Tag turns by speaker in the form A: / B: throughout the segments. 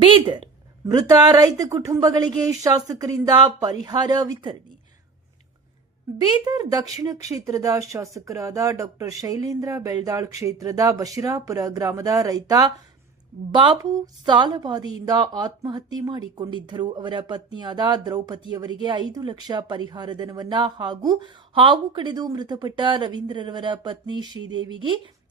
A: ಬೀದರ್ ಮೃತ ರೈತ ಕುಟುಂಬಗಳಿಗೆ ಶಾಸಕರಿಂದ ಪರಿಹಾರ ವಿತರಣೆ. ಬೀದರ್ ದಕ್ಷಿಣ ಕ್ಷೇತ್ರದ ಶಾಸಕರಾದ ಡಾಕ್ಟರ್ ಶೈಲೇಂದ್ರ ಬೆಳ್ದಾಳ್ ಕ್ಷೇತ್ರದ ಬಶಿರಾಪುರ ಗ್ರಾಮದ ರೈತ ಬಾಬು ಸಾಲಬಾದಿಯಿಂದ ಆತ್ಮಹತ್ಯೆ ಮಾಡಿಕೊಂಡಿದ್ದರು. ಅವರ ಪತ್ನಿಯಾದ ದ್ರೌಪದಿಯವರಿಗೆ ಐದು ಲಕ್ಷ ಪರಿಹಾರ ಧನವನ್ನ ಹಾಗೂ ಹಾವು ಕಡಿದು ಮೃತಪಟ್ಟ ರವೀಂದ್ರರವರ ಪತ್ನಿ ಶ್ರೀದೇವಿಗೆ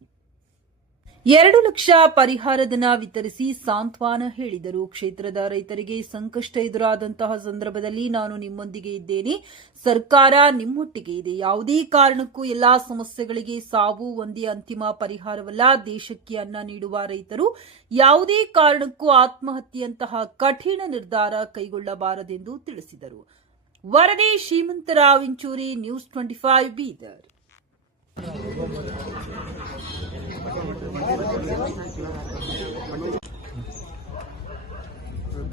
A: ಎರಡು ಲಕ್ಷ ಪರಿಹಾರಧನ ವಿತರಿಸಿ ಸಾಂತ್ವನ ಹೇಳಿದರು. ಕ್ಷೇತ್ರದ ರೈತರಿಗೆ ಸಂಕಷ್ಟ ಎದುರಾದಂತಹ ಸಂದರ್ಭದಲ್ಲಿ ನಾನು ನಿಮ್ಮೊಂದಿಗೆ ಇದ್ದೇನೆ. ಸರ್ಕಾರ ನಿಮ್ಮೊಟ್ಟಿಗೆ ಇದೆ. ಯಾವುದೇ ಕಾರಣಕ್ಕೂ ಎಲ್ಲಾ ಸಮಸ್ಯೆಗಳಿಗೆ ಸಾವು ಒಂದೇ ಅಂತಿಮ ಪರಿಹಾರವಲ್ಲ. ದೇಶಕ್ಕೆ ಅನ್ನ ನೀಡುವ ರೈತರು ಯಾವುದೇ ಕಾರಣಕ್ಕೂ ಆತ್ಮಹತ್ಯೆಯಂತಹ ಕಠಿಣ ನಿರ್ಧಾರ ಕೈಗೊಳ್ಳಬಾರದೆಂದು ತಿಳಿಸಿದರು. ವರದಿ Shrimantrao Inchuri, news twenty five Bidar.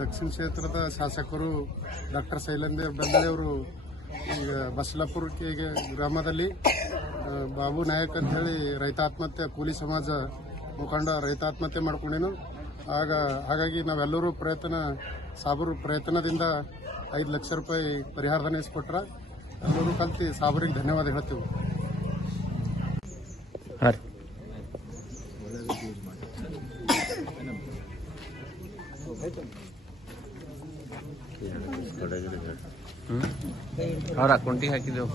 B: ದಕ್ಷಿಣ ಕ್ಷೇತ್ರದ ಶಾಸಕರು ಡಾಕ್ಟರ್ ಶೈಲೇಂದ್ರ ಬೆಂಗಳೂರು ಈಗ ಬಸಲಾಪುರ ಈಗ ಗ್ರಾಮದಲ್ಲಿ ಬಾಬು ನಾಯಕ್ ಅಂತ ಹೇಳಿ ರೈತ ಆತ್ಮಹತ್ಯೆ, ಕೂಲಿ ಸಮಾಜ ಮುಖಂಡ ರೈತ ಆತ್ಮಹತ್ಯೆ ಮಾಡ್ಕೊಂಡೇನು ಆಗ, ಹಾಗಾಗಿ ನಾವೆಲ್ಲರೂ ಪ್ರಯತ್ನ, ಸಾಬರು ಪ್ರಯತ್ನದಿಂದ ಐದು ಲಕ್ಷ ರೂಪಾಯಿ ಪರಿಹಾರಧನ ಇಸ್ಕೊಟ್ರ. ಎಲ್ಲರೂ ಕಲ್ತಿ ಸಾಬರಿಗೆ ಧನ್ಯವಾದ ಹೇಳ್ತೀವಿ.
C: ಅವ್ರ ಅಕೌಂಟಿಗೆ ಹಾಕಿದ್ದೆವು.